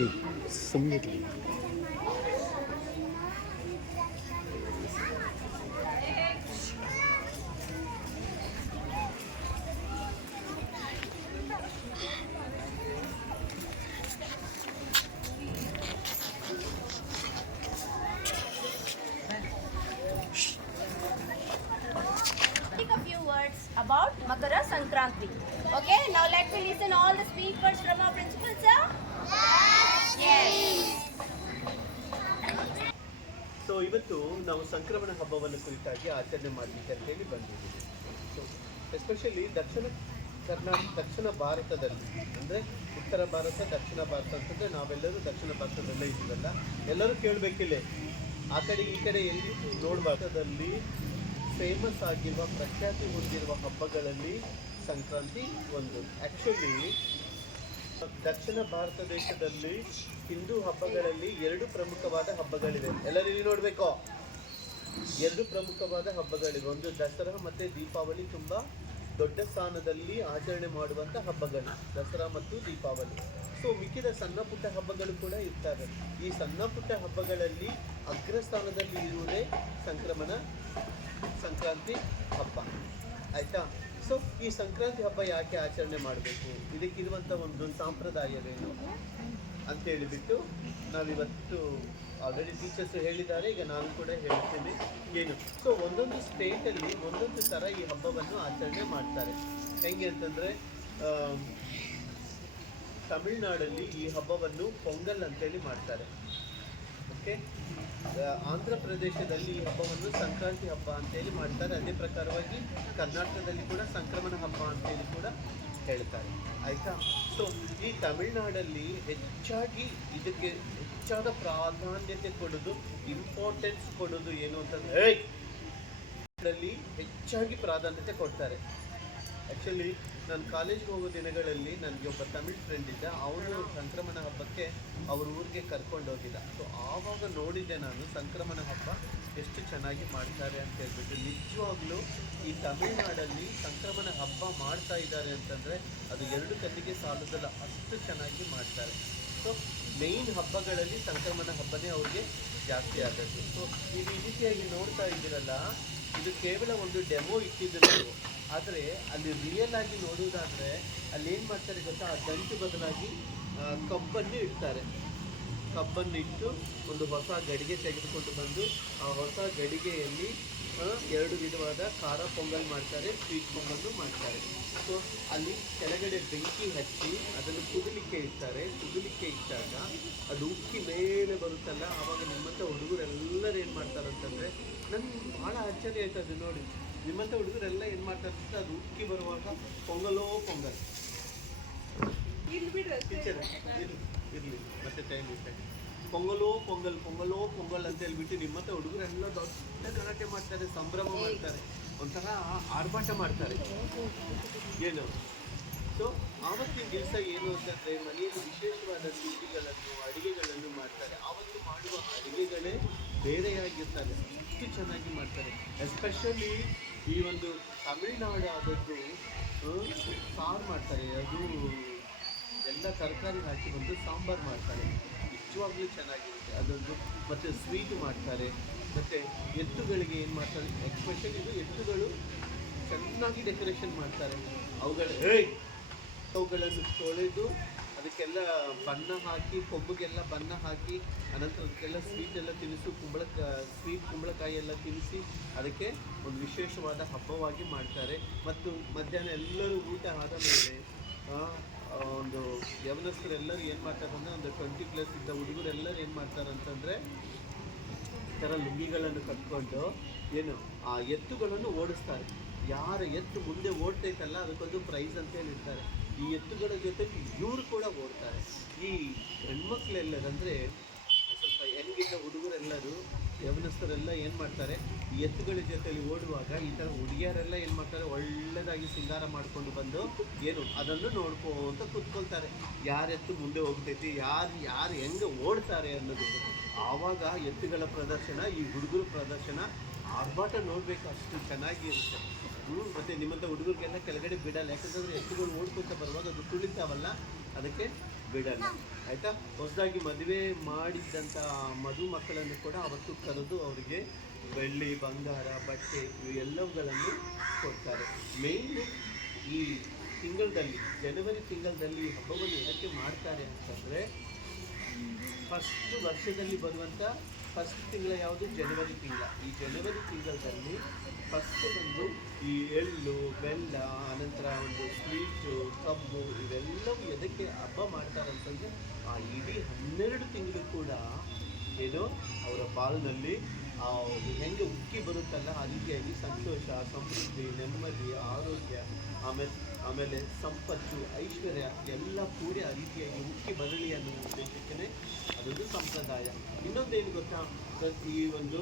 Speak a few words about Makara Sankranti. Okay, now let me listen all the speak words from our principal, sir. Yes. So ಇವತ್ತು ನಾವು ಸಂಕ್ರಮಣ ಹಬ್ಬವನ್ನು ಕುರಿತಾಗಿ ಆಚರಣೆ ಮಾಡಲಿಕ್ಕೆ ಅಂತೇಳಿ ಬಂದಿದ್ದೀವಿ. So especially ದಕ್ಷಿಣ ಭಾರತದಲ್ಲಿ, ಅಂದರೆ ಉತ್ತರ ಭಾರತ ದಕ್ಷಿಣ ಭಾರತ ಅಂತಂದರೆ ನಾವೆಲ್ಲರೂ ದಕ್ಷಿಣ ಭಾರತದಲ್ಲೇ ಇದ್ದೀವಲ್ಲ, ಎಲ್ಲರೂ ಕೇಳಬೇಕಿಲ್ಲ, ಆ ಕಡೆ ಈ ಕಡೆ ಎಲ್ಲಿ ನೋಡಬಾರ್ದಲ್ಲಿ ಫೇಮಸ್ ಆಗಿರುವ ಪ್ರಖ್ಯಾತಿ ಹೊಂದಿರುವ ಹಬ್ಬಗಳಲ್ಲಿ ಸಂಕ್ರಾಂತಿ ಒಂದು. ಆ್ಯಕ್ಚುಲಿ ದಕ್ಷಿಣ ಭಾರತ ದೇಶದಲ್ಲಿ ಹಿಂದೂ ಹಬ್ಬಗಳಲ್ಲಿ 2 ಪ್ರಮುಖವಾದ ಹಬ್ಬಗಳಿವೆ. ಎಲ್ಲರೂ ಇಲ್ಲಿ ನೋಡಬೇಕು, 2 ಪ್ರಮುಖವಾದ ಹಬ್ಬಗಳಿವೆ. ಒಂದು ದಸರಾ ಮತ್ತು ದೀಪಾವಳಿ ತುಂಬ ದೊಡ್ಡ ಸ್ಥಾನದಲ್ಲಿ ಆಚರಣೆ ಮಾಡುವಂಥ ಹಬ್ಬಗಳು, ದಸರಾ ಮತ್ತು ದೀಪಾವಳಿ. ಸೊ ಮಿಕ್ಕಿದ ಸಣ್ಣ ಪುಟ್ಟ ಹಬ್ಬಗಳು ಕೂಡ ಇರ್ತವೆ. ಈ ಸಣ್ಣ ಪುಟ್ಟ ಹಬ್ಬಗಳಲ್ಲಿ ಅಗ್ರಸ್ಥಾನದಲ್ಲಿ ಇರುವುದೇ ಸಂಕ್ರಾಂತಿ ಹಬ್ಬ. ಆಯಿತಾ? ಸೊ ಈ ಸಂಕ್ರಾಂತಿ ಹಬ್ಬ ಯಾಕೆ ಆಚರಣೆ ಮಾಡಬೇಕು, ಇದಕ್ಕಿರುವಂಥ ಒಂದು ಸಂಪ್ರದಾಯವೇನು ಅಂತೇಳಿಬಿಟ್ಟು ನಾವಿವತ್ತು ಆಲ್ರೆಡಿ ಟೀಚರ್ಸ್ ಹೇಳಿದ್ದಾರೆ, ಈಗ ನಾನು ಕೂಡ ಹೇಳ್ತೇನೆ ಏನು. ಸೊ ಒಂದೊಂದು ಸ್ಟೇಟಲ್ಲಿ ಒಂದೊಂದು ಥರ ಈ ಹಬ್ಬವನ್ನು ಆಚರಣೆ ಮಾಡ್ತಾರೆ. ಹೆಂಗೆ ಅಂತಂದರೆ ತಮಿಳ್ನಾಡಲ್ಲಿ ಈ ಹಬ್ಬವನ್ನು ಪೊಂಗಲ್ ಅಂತೇಳಿ ಮಾಡ್ತಾರೆ. ಓಕೆ, ಆಂಧ್ರ ಪ್ರದೇಶದಲ್ಲಿ ಈ ಹಬ್ಬವನ್ನು ಸಂಕ್ರಾಂತಿ ಹಬ್ಬ ಅಂತೇಳಿ ಮಾಡ್ತಾರೆ. ಅದೇ ಪ್ರಕಾರವಾಗಿ ಕರ್ನಾಟಕದಲ್ಲಿ ಕೂಡ ಸಂಕ್ರಮಣ ಹಬ್ಬ ಅಂತೇಳಿ ಕೂಡ ಹೇಳ್ತಾರೆ. ಆಯಿತಾ? ಸೊ ಈ ತಮಿಳ್ನಾಡಲ್ಲಿ ಹೆಚ್ಚಾಗಿ ಇದಕ್ಕೆ ಹೆಚ್ಚಾದ ಪ್ರಾಧಾನ್ಯತೆ ಕೊಡೋದು, ಇಂಪಾರ್ಟೆನ್ಸ್ ಕೊಡೋದು ಏನು ಅಂತಂದರೆ ಇದರಲ್ಲಿ ಹೆಚ್ಚಾಗಿ ಪ್ರಾಧಾನ್ಯತೆ ಕೊಡ್ತಾರೆ. ಆ್ಯಕ್ಚುಲಿ ನಾನು ಕಾಲೇಜ್ಗೆ ಹೋಗೋ ದಿನಗಳಲ್ಲಿ ನನಗೆ ಒಬ್ಬ ತಮಿಳ್ ಫ್ರೆಂಡ್ ಇದ್ದ, ಅವನು ಸಂಕ್ರಮಣ ಹಬ್ಬಕ್ಕೆ ಅವ್ರ ಊರಿಗೆ ಕರ್ಕೊಂಡು ಹೋಗಿದ್ದ. ಸೊ ಆವಾಗ ನೋಡಿದ್ದೆ ನಾನು ಸಂಕ್ರಮಣ ಹಬ್ಬ ಎಷ್ಟು ಚೆನ್ನಾಗಿ ಮಾಡ್ತಾರೆ ಅಂತ ಹೇಳ್ಬಿಟ್ಟು. ನಿಜವಾಗ್ಲೂ ಈ ತಮಿಳ್ನಾಡಲ್ಲಿ ಸಂಕ್ರಮಣ ಹಬ್ಬ ಮಾಡ್ತಾ ಇದ್ದಾರೆ ಅಂತಂದರೆ ಅದು 2 ಕಲ್ಲಿಗೆ ಸಾಲದಲ್ಲ, ಅಷ್ಟು ಚೆನ್ನಾಗಿ ಮಾಡ್ತಾರೆ. ಸೊ ಮೇಯ್ನ್ ಹಬ್ಬಗಳಲ್ಲಿ ಸಂಕ್ರಮಣ ಹಬ್ಬನೇ ಅವ್ರಿಗೆ ಜಾಸ್ತಿ ಆದದ್ದು. ಸೊ ಈಗ ಈ ರೀತಿಯಾಗಿ ನೋಡ್ತಾ ಇದ್ದೀರಲ್ಲ, ಇದು ಕೇವಲ ಒಂದು ಡೆಮೋ ಇಟ್ಟಿದ್ದು. ಆದರೆ ಅಲ್ಲಿ ರಿಯಲ್ ಆಗಿ ನೋಡುವುದಾದರೆ ಅಲ್ಲಿ ಏನು ಮಾಡ್ತಾರೆ ಗೊತ್ತಾ, ಆ ದಂಟು ಬದಲಾಗಿ ಕಬ್ಬನ್ನು ಇಡ್ತಾರೆ. ಕಬ್ಬನ್ನು ಇಟ್ಟು ಒಂದು ಹೊಸ ಗಡಿಗೆ ತೆಗೆದುಕೊಂಡು ಬಂದು ಆ ಹೊಸ ಗಡಿಗೆಯಲ್ಲಿ 2 ವಿಧವಾದ ಖಾರ ಪೊಂಗಲ್ ಮಾಡ್ತಾರೆ, ಸ್ವೀಟ್ ಪೊಂಗಲ್ಲು ಮಾಡ್ತಾರೆ. ಸೊ ಅಲ್ಲಿ ಕೆಳಗಡೆ ಬೆಂಕಿ ಹಚ್ಚಿ ಅದನ್ನು ಕುದಲಿಕ್ಕೆ ಇಡ್ತಾರೆ. ಕುದಲಿಕ್ಕೆ ಇಟ್ಟಾಗ ಅದು ಉಕ್ಕಿ ಮೇಲೆ ಬರುತ್ತಲ್ಲ, ಆವಾಗ ನಿಮ್ಮಂಥ ಹುಡುಗರೆಲ್ಲರೂ ಏನು ಮಾಡ್ತಾರೆ ಅಂತಂದರೆ, ನನಗೆ ಭಾಳ ಆಶ್ಚರ್ಯ ಆಯ್ತು ಅದು ನೋಡಿ. ನಿಮ್ಮಂಥ ಹುಡುಗರೆಲ್ಲ ಏನು ಮಾಡ್ತಾರೆ ಅಂತ, ಅದು ಉಕ್ಕಿ ಬರುವಾಗ ಪೊಂಗಲ್ ಇರಲಿ ಮತ್ತೆ ಟೈಮ್ ಇರುತ್ತೆ, ಪೊಂಗಲ್ ಅಂತ ಹೇಳ್ಬಿಟ್ಟು ನಿಮ್ಮಂಥ ಹುಡುಗರೆಲ್ಲ ದೊಡ್ಡ ಗಲಾಟೆ ಮಾಡ್ತಾರೆ, ಸಂಭ್ರಮ ಮಾಡ್ತಾರೆ, ಒಂಥರ ಆರ್ಭಾಟ ಮಾಡ್ತಾರೆ ಏನು. ಸೊ ಆವತ್ತಿನ ದಿವಸ ಏನು ಅಂತಂದರೆ ಮನೆಯಲ್ಲಿ ವಿಶೇಷವಾದ ತಿಂಡಿಗಳನ್ನು ಅಡುಗೆಗಳನ್ನು ಮಾಡ್ತಾರೆ. ಆವತ್ತು ಮಾಡುವ ಅಡುಗೆಗಳೇ ಬೇರೆಯಾಗಿರ್ತಾರೆ, ಅಷ್ಟು ಚೆನ್ನಾಗಿ ಮಾಡ್ತಾರೆ. ಎಸ್ಪೆಷಲಿ ಈ ಒಂದು ತಮಿಳ್ನಾಡು ಆದದ್ದು ಸಾರು ಮಾಡ್ತಾರೆ, ಅದು ಎಲ್ಲ ತರಕಾರಿ ಹಾಕಿ ಬಂದು ಸಾಂಬಾರು ಮಾಡ್ತಾರೆ, ನಿಜವಾಗ್ಲೂ ಚೆನ್ನಾಗಿರುತ್ತೆ ಅದೊಂದು. ಮತ್ತು ಸ್ವೀಟು ಮಾಡ್ತಾರೆ. ಮತ್ತು ಎತ್ತುಗಳಿಗೆ ಏನು ಮಾಡ್ತಾರೆ, ಎಸ್ಪೆಷಲಿ ಇದು ಎತ್ತುಗಳು ಚೆನ್ನಾಗಿ ಡೆಕೋರೇಷನ್ ಮಾಡ್ತಾರೆ. ಅವುಗಳನ್ನು ತೊಳೆದು ಅದಕ್ಕೆಲ್ಲ ಬಣ್ಣ ಹಾಕಿ, ಕೊಬ್ಬಿಗೆಲ್ಲ ಬಣ್ಣ ಹಾಕಿ, ಅನಂತರ ಅದಕ್ಕೆಲ್ಲ ಸ್ವೀಟೆಲ್ಲ ತಿನ್ನಿಸು, ಕುಂಬಳಕಾಯಿ ಎಲ್ಲ ತಿನ್ನಿಸಿ ಅದಕ್ಕೆ ಒಂದು ವಿಶೇಷವಾದ ಹಬ್ಬವಾಗಿ ಮಾಡ್ತಾರೆ. ಮತ್ತು ಮಧ್ಯಾಹ್ನ ಎಲ್ಲರೂ ಊಟ ಆದ ಮೇಲೆ ಒಂದು ಯವನಸ್ಥರೆಲ್ಲರೂ ಏನು ಮಾಡ್ತಾರೆ ಅಂದರೆ, ಒಂದು 20+ ಇದ್ದ ಹುಡುಗರೆಲ್ಲರೂ ಏನು ಮಾಡ್ತಾರೆ ಅಂತಂದರೆ, ಈ ಥರ ಲುಂಗಿಗಳನ್ನು ಕಟ್ಕೊಂಡು ಏನು ಆ ಎತ್ತುಗಳನ್ನು ಓಡಿಸ್ತಾರೆ. ಯಾರ ಎತ್ತು ಮುಂದೆ ಓಡ್ತೈತಲ್ಲ ಅದಕ್ಕೊಂದು ಪ್ರೈಸ್ ಅಂತೇಳಿ ಇರ್ತಾರೆ. ಈ ಎತ್ತುಗಳ ಜೊತೆಗೆ ಇವರು ಕೂಡ ಓಡ್ತಾರೆ. ಈ ಹೆಣ್ಮಕ್ಳೆಲ್ಲರಂದರೆ ಸ್ವಲ್ಪ ಹೆಂಗಿದ್ದ ಹುಡುಗರೆಲ್ಲರೂ ಯವನಸ್ಥರೆಲ್ಲ ಏನು ಮಾಡ್ತಾರೆ, ಈ ಎತ್ತುಗಳ ಜೊತೆಯಲ್ಲಿ ಓಡುವಾಗ ಈ ಥರ ಹುಡುಗಿಯರೆಲ್ಲ ಏನು ಮಾಡ್ತಾರೆ, ಒಳ್ಳೆಯದಾಗಿ ಸಿಂಗಾರ ಮಾಡಿಕೊಂಡು ಬಂದು ಏನು ಅದನ್ನು ನೋಡ್ಕೊಂತ ಕೂತ್ಕೊಳ್ತಾರೆ. ಯಾರೆತ್ತು ಮುಂದೆ ಹೋಗ್ತೈತಿ, ಯಾರು ಹೆಂಗೆ ಓಡ್ತಾರೆ ಅನ್ನೋದು. ಆವಾಗ ಎತ್ತುಗಳ ಪ್ರದರ್ಶನ, ಈ ಹುಡುಗರ ಪ್ರದರ್ಶನ, ಆರ್ಭಾಟ ನೋಡಬೇಕು, ಅಷ್ಟು ಚೆನ್ನಾಗಿ ಇರುತ್ತೆ. ಮತ್ತು ನಿಮ್ಮಂಥ ಹುಡುಗರಿಗೆಲ್ಲ ಕೆಳಗಡೆ ಬಿಡಲ್ಲ, ಯಾಕಂತಂದರೆ ಎತ್ತುಗಳು ಓಡ್ಕೊತ ಬರುವಾಗ ಅದು ತುಳಿತಾವಲ್ಲ, ಅದಕ್ಕೆ ಬಿಡಲ್ಲ ಆಯಿತಾ. ಹೊಸದಾಗಿ ಮದುವೆ ಮಾಡಿದ್ದಂಥ ಮಕ್ಕಳನ್ನು ಕೂಡ ಅವತ್ತು ಕರೆದು ಅವರಿಗೆ ಬೆಳ್ಳಿ ಬಂಗಾರ ಬಟ್ಟೆ ಇವೆಲ್ಲವುಗಳನ್ನು ಕೊಡ್ತಾರೆ. ಮೇಯ್ನು ಈ ತಿಂಗಳಲ್ಲಿ ಜನವರಿ ತಿಂಗಳಲ್ಲಿ ಈ ಹಬ್ಬವನ್ನು ಎದಕ್ಕೆ ಮಾಡ್ತಾರೆ ಅಂತಂದರೆ, ಫಸ್ಟ್ ವರ್ಷದಲ್ಲಿ ಬರುವಂಥ ಫಸ್ಟ್ ತಿಂಗಳ ಯಾವುದು? ಜನವರಿ ತಿಂಗಳ. ಈ ಜನವರಿ ತಿಂಗಳಲ್ಲಿ ಫಸ್ಟ್ ಬಂದು ಈ ಎಳ್ಳು ಬೆಲ್ಲ ಅನಂತರ ಒಂದು ಸ್ವೀಟು ಕಬ್ಬು ಇವೆಲ್ಲವೂ ಎದಕ್ಕೆ ಹಬ್ಬ ಮಾಡ್ತಾರೆ ಅಂತಂದರೆ, ಆ ಇಡೀ 12 ತಿಂಗಳು ಕೂಡ ಏನೋ ಅವರ ಬಾಳಿನಲ್ಲಿ ಹೆಂಗೆ ಉಕ್ಕಿ ಬರುತ್ತಲ್ಲ ಆ ರೀತಿಯಾಗಿ ಸಂತೋಷ, ಸಮೃದ್ಧಿ, ನೆಮ್ಮದಿ, ಆರೋಗ್ಯ, ಆಮೇಲೆ ಸಂಪತ್ತು, ಐಶ್ವರ್ಯ ಎಲ್ಲ ಕೂಡಿ ಆ ರೀತಿಯಾಗಿ ಉಕ್ಕಿ ಬರಲಿ ಅನ್ನೋ ಉದ್ದೇಶಕ್ಕೆ ಅದೊಂದು ಸಂಪ್ರದಾಯ. ಇನ್ನೊಂದೇನು ಗೊತ್ತಾ, ಈ ಒಂದು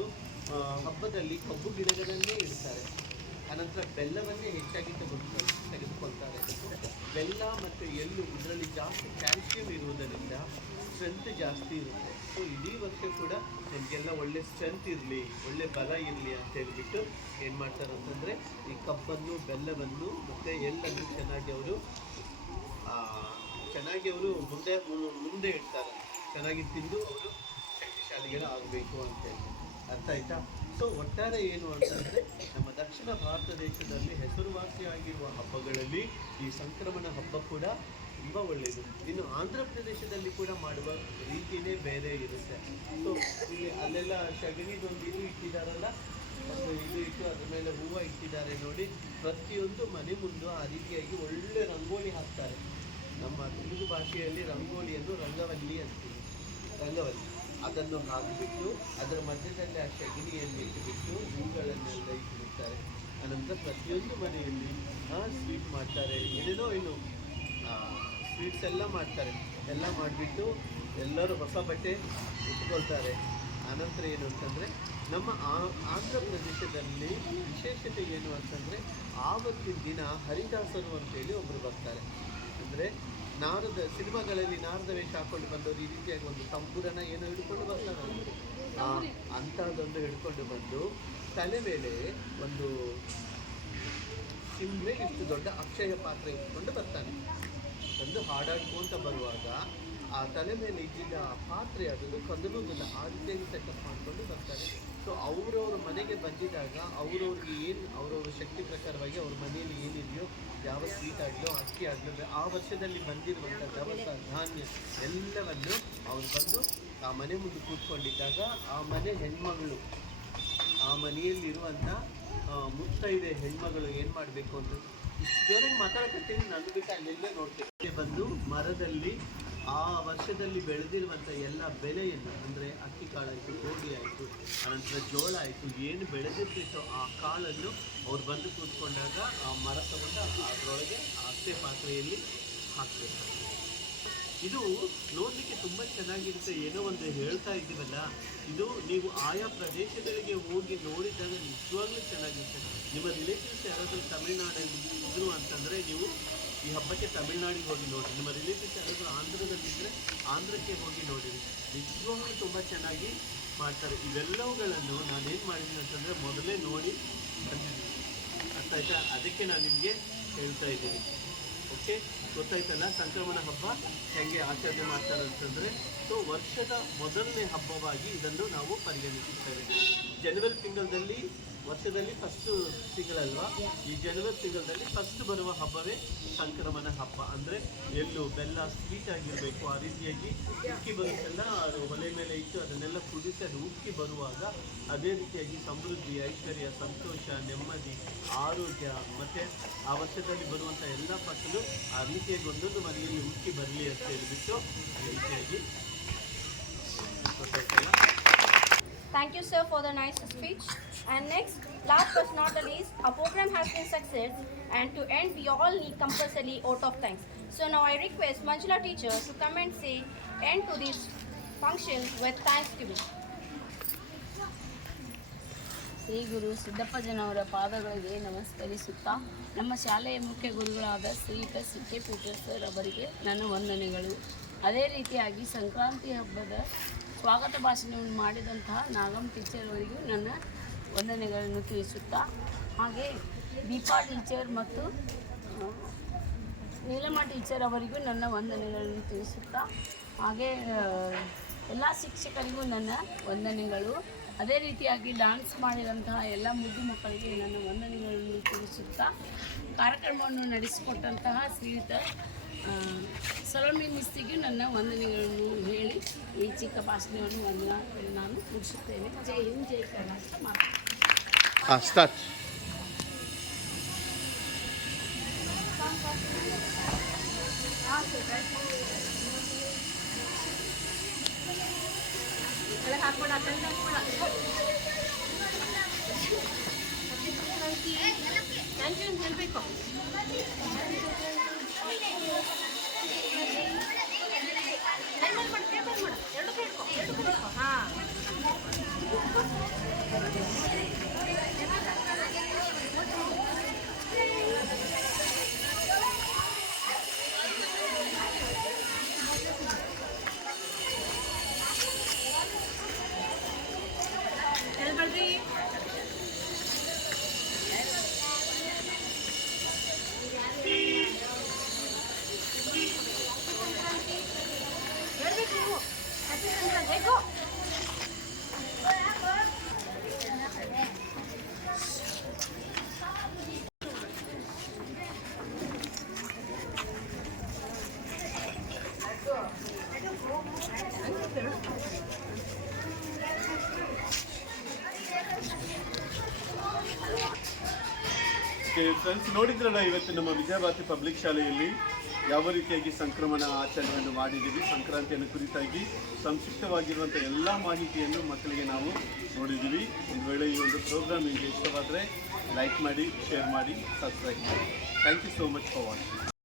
ಹಬ್ಬದಲ್ಲಿ ಕಬ್ಬು ಗಿಡಗಳನ್ನೇ ಇಡ್ತಾರೆ. ಅನಂತರ ಬೆಲ್ಲವನ್ನೇ ಹೆಚ್ಚಾಗಿ ತೆಗೆದುಕೊಳ್ತಾರೆ. ಬೆಲ್ಲ ಮತ್ತು ಎಳ್ಳು ಇದರಲ್ಲಿ ಜಾಸ್ತಿ ಕ್ಯಾಲ್ಸಿಯಂ ಇರುವುದರಿಂದ ಸ್ಟ್ರೆಂತ್ ಜಾಸ್ತಿ ಇರುತ್ತೆ. ಸೊ ಇಡೀ ವರ್ಷ ಕೂಡ ನಿಮಗೆಲ್ಲ ಒಳ್ಳೆ ಸ್ಟ್ರೆಂತ್ ಇರಲಿ, ಒಳ್ಳೆ ಬಲ ಇರಲಿ ಅಂತ ಹೇಳ್ಬಿಟ್ಟು ಏನು ಮಾಡ್ತಾರೆ ಅಂತಂದರೆ, ಈ ಕಬ್ಬನ್ನು ಬೆಲ್ಲವನ್ನು ಮತ್ತು ಎಳ್ಳನ್ನು ಚೆನ್ನಾಗಿ ಅವರು ಮುಂದೆ ಇಡ್ತಾರೆ. ಚೆನ್ನಾಗಿ ತಿಂದು ಅವರು ಶಕ್ತಿಶಾಲಿಗಳಾಗಬೇಕು ಅಂತೇಳಿ. ಅರ್ಥ ಆಯ್ತಾ? ಸೊ ಒಟ್ಟಾರೆ ಏನು ಅಂತಂದರೆ, ನಮ್ಮ ದಕ್ಷಿಣ ಭಾರತ ದೇಶದಲ್ಲಿ ಹೆಸರುವಾಸಿಯಾಗಿರುವ ಹಬ್ಬಗಳಲ್ಲಿ ಈ ಸಂಕ್ರಮಣ ಹಬ್ಬ ಕೂಡ ತುಂಬ ಒಳ್ಳೆಯದು. ಇನ್ನು ಆಂಧ್ರ ಪ್ರದೇಶದಲ್ಲಿ ಕೂಡ ಮಾಡುವ ರೀತಿಯೇ ಬೇರೆ ಇರುತ್ತೆ. ಸೊ ಇಲ್ಲಿ ಅಲ್ಲೆಲ್ಲ ಸಗಣಿದೊಂದು ಇದು ಇಟ್ಟಿದ್ದಾರಲ್ಲ, ಒಂದು ಇದು ಇಟ್ಟು ಅದ್ರ ಮೇಲೆ ಹೂವು ಇಟ್ಟಿದ್ದಾರೆ ನೋಡಿ. ಪ್ರತಿಯೊಂದು ಮನೆ ಮುಂದೆ ಆ ರೀತಿಯಾಗಿ ಒಳ್ಳೆ ರಂಗೋಲಿ ಹಾಕ್ತಾರೆ. ನಮ್ಮ ತೆಲುಗು ಭಾಷೆಯಲ್ಲಿ ರಂಗೋಲಿಯನ್ನು ರಂಗವಲ್ಲಿ ಅಂತೀವಿ. ರಂಗವಲ್ಲಿ ಅದನ್ನು ಹಾಕಿಬಿಟ್ಟು ಅದರ ಮಧ್ಯದಲ್ಲಿ ಆ ಸಗಣಿಯನ್ನು ಇಟ್ಟುಬಿಟ್ಟು ಹೂಗಳನ್ನೆಲ್ಲ ಇಟ್ಟಿರ್ತಾರೆ. ಅನಂತರ ಪ್ರತಿಯೊಂದು ಮನೆಯಲ್ಲಿ ಸ್ವೀಟ್ ಮಾಡ್ತಾರೆ, ಏನೇನೋ ಇನ್ನು ಸ್ವೀಟ್ಸ್ ಎಲ್ಲ ಮಾಡ್ತಾರೆ. ಎಲ್ಲ ಮಾಡಿಬಿಟ್ಟು ಎಲ್ಲರೂ ಹೊಸ ಬಟ್ಟೆ ಇಟ್ಕೊಳ್ತಾರೆ. ಆನಂತರ ಏನು ಅಂತಂದರೆ, ನಮ್ಮ ಆಂಧ್ರ ಪ್ರದೇಶದಲ್ಲಿ ವಿಶೇಷತೆ ಏನು ಅಂತಂದರೆ, ಆವತ್ತಿನ ದಿನ ಹರಿದಾಸರು ಅಂತೇಳಿ ಒಬ್ಬರು ಬರ್ತಾರೆ. ಅಂದರೆ ಸಿನಿಮಾಗಳಲ್ಲಿ ನಾರದ ವೇಷ ಹಾಕ್ಕೊಂಡು ಬಂದವರು ಈ ರೀತಿಯಾಗಿ ಒಂದು ತಂಬೂರನ ಏನೋ ಹಿಡ್ಕೊಂಡು ಬರ್ತಾರೆ. ಅಂಥದ್ದೊಂದು ಹಿಡ್ಕೊಂಡು ಬಂದು ತಲೆ ಮೇಲೆ ಒಂದು ಸಿಂಹೆ ಇಷ್ಟು ದೊಡ್ಡ ಅಕ್ಷಯ ಪಾತ್ರೆ ಇಟ್ಕೊಂಡು ಬರ್ತಾನೆ. ಒಂದು ಹಾಡಾಡ್ಕೊಂತ ಬರುವಾಗ ಆ ತಲೆ ಮೇಲೆ ಇದ್ದಿದ್ದ ಪಾತ್ರೆ ಅದನ್ನು ಕದಲುವುದಿಲ್ಲ, ಆ ರೀತಿಯಾಗಿ ಸೆಟಪ್ ಮಾಡಿಕೊಂಡು ಬರ್ತಾರೆ. ಸೊ ಅವರವ್ರ ಮನೆಗೆ ಬಂದಿದ್ದಾಗ ಅವರವ್ರ ಶಕ್ತಿ ಪ್ರಕಾರವಾಗಿ ಅವ್ರ ಮನೆಯಲ್ಲಿ ಏನಿದೆಯೋ, ಯಾವ ಸ್ವೀಟ್ ಆಗಲೋ ಅಕ್ಕಿ ಆಗಲೋ ಆ ವರ್ಷದಲ್ಲಿ ಬಂದಿರುವಂಥ ದವಸ ಧಾನ್ಯ ಎಲ್ಲವನ್ನು ಅವ್ರು ಬಂದು ಆ ಮನೆ ಮುಂದೆ ಕೂತ್ಕೊಂಡಿದ್ದಾಗ ಆ ಮನೆ ಹೆಣ್ಮಗಳು, ಆ ಮನೆಯಲ್ಲಿರುವಂಥ ಮುತ್ತೈದೆ ಹೆಣ್ಮಗಳು ಏನು ಮಾಡಬೇಕು ಅಂತ ಇಷ್ಟು ಜೋರಾಗಿ ಮಾತಾಡಕತ್ತೀನಿ, ನಾನು ಬಿಟ್ಟು ಅಲ್ಲೆಲ್ಲೇ ನೋಡ್ತೀನಿ. ಬಂದು ಮರದಲ್ಲಿ ಆ ವರ್ಷದಲ್ಲಿ ಬೆಳೆದಿರುವಂಥ ಎಲ್ಲ ಬೆಳೆಯನ್ನು, ಅಂದರೆ ಅಕ್ಕಿ ಕಾಳಾಯಿತು, ಗೋಧಿ ಆಯಿತು, ಅನಂತರ ಜೋಳ ಆಯಿತು, ಏನು ಬೆಳೆದಿರ್ತಿತ್ತೋ ಆ ಕಾಳನ್ನು ಅವ್ರು ಬಂದು ಕೂತ್ಕೊಂಡಾಗ ಆ ಮರ ತಗೊಂಡು ಅದರೊಳಗೆ ಅಷ್ಟೇ ಪಾತ್ರೆಯಲ್ಲಿ ಹಾಕಬೇಕು. ಇದು ನೋಡಲಿಕ್ಕೆ ತುಂಬ ಚೆನ್ನಾಗಿರುತ್ತೆ. ಏನೋ ಒಂದು ಹೇಳ್ತಾ ಇದ್ದೀವಲ್ಲ, ಇದು ನೀವು ಆಯಾ ಪ್ರದೇಶಗಳಿಗೆ ಹೋಗಿ ನೋಡಿದಾಗ ನಿಜವಾಗ್ಲೂ ಚೆನ್ನಾಗಿರುತ್ತೆ. ನಿಮ್ಮ ರಿಲೇಟಿವ್ಸ್ ಯಾರಾದರೂ ತಮಿಳ್ನಾಡಲ್ಲಿ ಇದ್ರು ಅಂತಂದರೆ ನೀವು ಈ ಹಬ್ಬಕ್ಕೆ ತಮಿಳ್ನಾಡಿಗೆ ಹೋಗಿ ನೋಡಿ. ನಿಮ್ಮ ರಿಲೇಟಿವ್ಸ್ ಯಾರಾದರೂ ಆಂಧ್ರದಲ್ಲಿದ್ದರೆ ಆಂಧ್ರಕ್ಕೆ ಹೋಗಿ ನೋಡಿರಿ, ನಿಜವಾಗ್ಲೂ ತುಂಬ ಚೆನ್ನಾಗಿ ಮಾಡ್ತಾರೆ. ಇವೆಲ್ಲವುಗಳನ್ನು ನಾನೇನು ಮಾಡಿದ್ದೀನಿ ಅಂತಂದರೆ ಮೊದಲೇ ನೋಡಿ ಬಂದಿದ್ದೀನಿ. ಅರ್ಥ ಆಯ್ತಾ? ಅದಕ್ಕೆ ನಾನು ನಿಮಗೆ ಹೇಳ್ತಾ ಇದ್ದೀನಿ. ಓಕೆ, ಗೊತ್ತಾಯ್ತಲ್ಲ ಸಂಕ್ರಮಣ ಹಬ್ಬ ಹೇಗೆ ಆಚರಣೆ ಮಾಡ್ತಾರೆ ಅಂತಂದರೆ. ಸೊ ವರ್ಷದ ಮೊದಲನೇ ಹಬ್ಬವಾಗಿ ಇದನ್ನು ನಾವು ಪರಿಗಣಿಸುತ್ತೇವೆ. ಜನವರಿ ತಿಂಗಳಲ್ಲಿ, ವರ್ಷದಲ್ಲಿ ಫಸ್ಟ್ ತಿಂಗಳಲ್ವಾ, ಈ ಜನವರಿ ತಿಂಗಳಲ್ಲಿ ಫಸ್ಟ್ ಬರುವ ಹಬ್ಬವೇ ಸಂಕ್ರಮಣ ಹಬ್ಬ. ಅಂದರೆ ಎಳ್ಳು ಬೆಲ್ಲ ಸ್ವೀಟ್ ಆಗಿರಬೇಕು, ಆ ರೀತಿಯಾಗಿ ಉಕ್ಕಿ ಬರುತ್ತಲ್ಲ, ಅದು ಒಲೆ ಮೇಲೆ ಇಟ್ಟು ಅದನ್ನೆಲ್ಲ ಕುದಿಸಿ ಅದು ಉಕ್ಕಿ ಬರುವಾಗ ಅದೇ ರೀತಿಯಾಗಿ ಸಮೃದ್ಧಿ, ಐಶ್ವರ್ಯ, ಸಂತೋಷ, ನೆಮ್ಮದಿ, ಆರೋಗ್ಯ ಮತ್ತು ಆ ವರ್ಷದಲ್ಲಿ ಬರುವಂಥ ಎಲ್ಲ ಫಸಲು ಆ ರೀತಿಯಾಗಿ ಒಂದೊಂದು ಮನೆಯಲ್ಲಿ ಉಕ್ಕಿ ಬರಲಿ ಅಂತ ಹೇಳಿಬಿಟ್ಟು ಆ ರೀತಿಯಾಗಿ ಗೊತ್ತಾಯ್ತಲ್ಲ. Thank you, sir, for the nice speech. And next, last but not the least, our program has been success, and to end, we all need compulsory vote of thanks. So now I request Manjula teacher to come and say end to this function with thanksgiving. Shri ಗುರು ಸಿದ್ದಪ್ಪಜ್ಜನವರ ಪಾದಗಳಿಗೆ ನಮಸ್ಕರಿಸುತ್ತಾ ನಮ್ಮ ಶಾಲೆಯ ಮುಖ್ಯ ಗುರುಗಳಾದ ಶ್ರೀಯುತ ಸಿಕ್ಕೆ Peter sir ಅವರಿಗೆ ನನ್ನ ವಂದನೆಗಳು. ಅದೇ ರೀತಿಯಾಗಿ ಸಂಕ್ರಾಂತಿ ಹಬ್ಬದ ಸ್ವಾಗತ ಭಾಷಣವನ್ನು ಮಾಡಿದಂತಹ ನಾಗಮ್ಮ ಟೀಚರ್ ಅವರಿಗೂ ನನ್ನ ವಂದನೆಗಳನ್ನು ತಿಳಿಸುತ್ತಾ, ಹಾಗೆ ದೀಪಾ ಟೀಚರ್ ಮತ್ತು ನೀಲಮ್ಮ ಟೀಚರ್ ಅವರಿಗೂ ನನ್ನ ವಂದನೆಗಳನ್ನು ತಿಳಿಸುತ್ತಾ, ಹಾಗೆ ಎಲ್ಲ ಶಿಕ್ಷಕರಿಗೂ ನನ್ನ ವಂದನೆಗಳು. ಅದೇ ರೀತಿಯಾಗಿ ಡ್ಯಾನ್ಸ್ ಮಾಡಿದಂತಹ ಎಲ್ಲ ಮುದ್ದು ಮಕ್ಕಳಿಗೆ ನನ್ನ ವಂದನೆಗಳನ್ನು ತಿಳಿಸುತ್ತಾ, ಕಾರ್ಯಕ್ರಮವನ್ನು ನಡೆಸಿಕೊಟ್ಟಂತಹ ಶ್ರೀಯುತ ಸಲೋಮಿ ಮಿಸ್ತಿಗೂ ನನ್ನ ವಂದನೆಗಳನ್ನು ಹೇಳಿ ಈ ಚಿಕ್ಕ ಭಾಷಣವನ್ನು ನಾನು ಮುಗಿಸುತ್ತೇನೆ. ಜೈ ಹಿಂದ್, ಜೈ ಕರ್ನಾಟಕ. ಮಾತು ಸ್ಟಾರ್ಟ್. ಫ್ರೆಂಡ್ಸ್, ನೋಡಿದ್ರಲ್ಲ ಇವತ್ತು ನಮ್ಮ ವಿದ್ಯಾಭಾರತಿ ಪಬ್ಲಿಕ್ ಶಾಲೆಯಲ್ಲಿ ಯಾವ ರೀತಿಯಾಗಿ ಸಂಕ್ರಮಣ ಆಚರಣೆಯನ್ನು ಮಾಡಿದ್ದೀವಿ. ಸಂಕ್ರಾಂತಿಯನ್ನು ಕುರಿತಾಗಿ ಸಂಕ್ಷಿಪ್ತವಾಗಿರುವಂಥ ಎಲ್ಲ ಮಾಹಿತಿಯನ್ನು ಮಕ್ಕಳಿಗೆ ನಾವು ನೋಡಿದ್ದೀವಿ. ಒಂದು ವೇಳೆ ಈ ಒಂದು ಪ್ರೋಗ್ರಾಮ್ ನಿಮಗೆ ಇಷ್ಟವಾದರೆ ಲೈಕ್ ಮಾಡಿ, ಶೇರ್ ಮಾಡಿ, ಸಬ್ಸ್ಕ್ರೈಬ್ ಮಾಡಿ. Thank you so much for watching.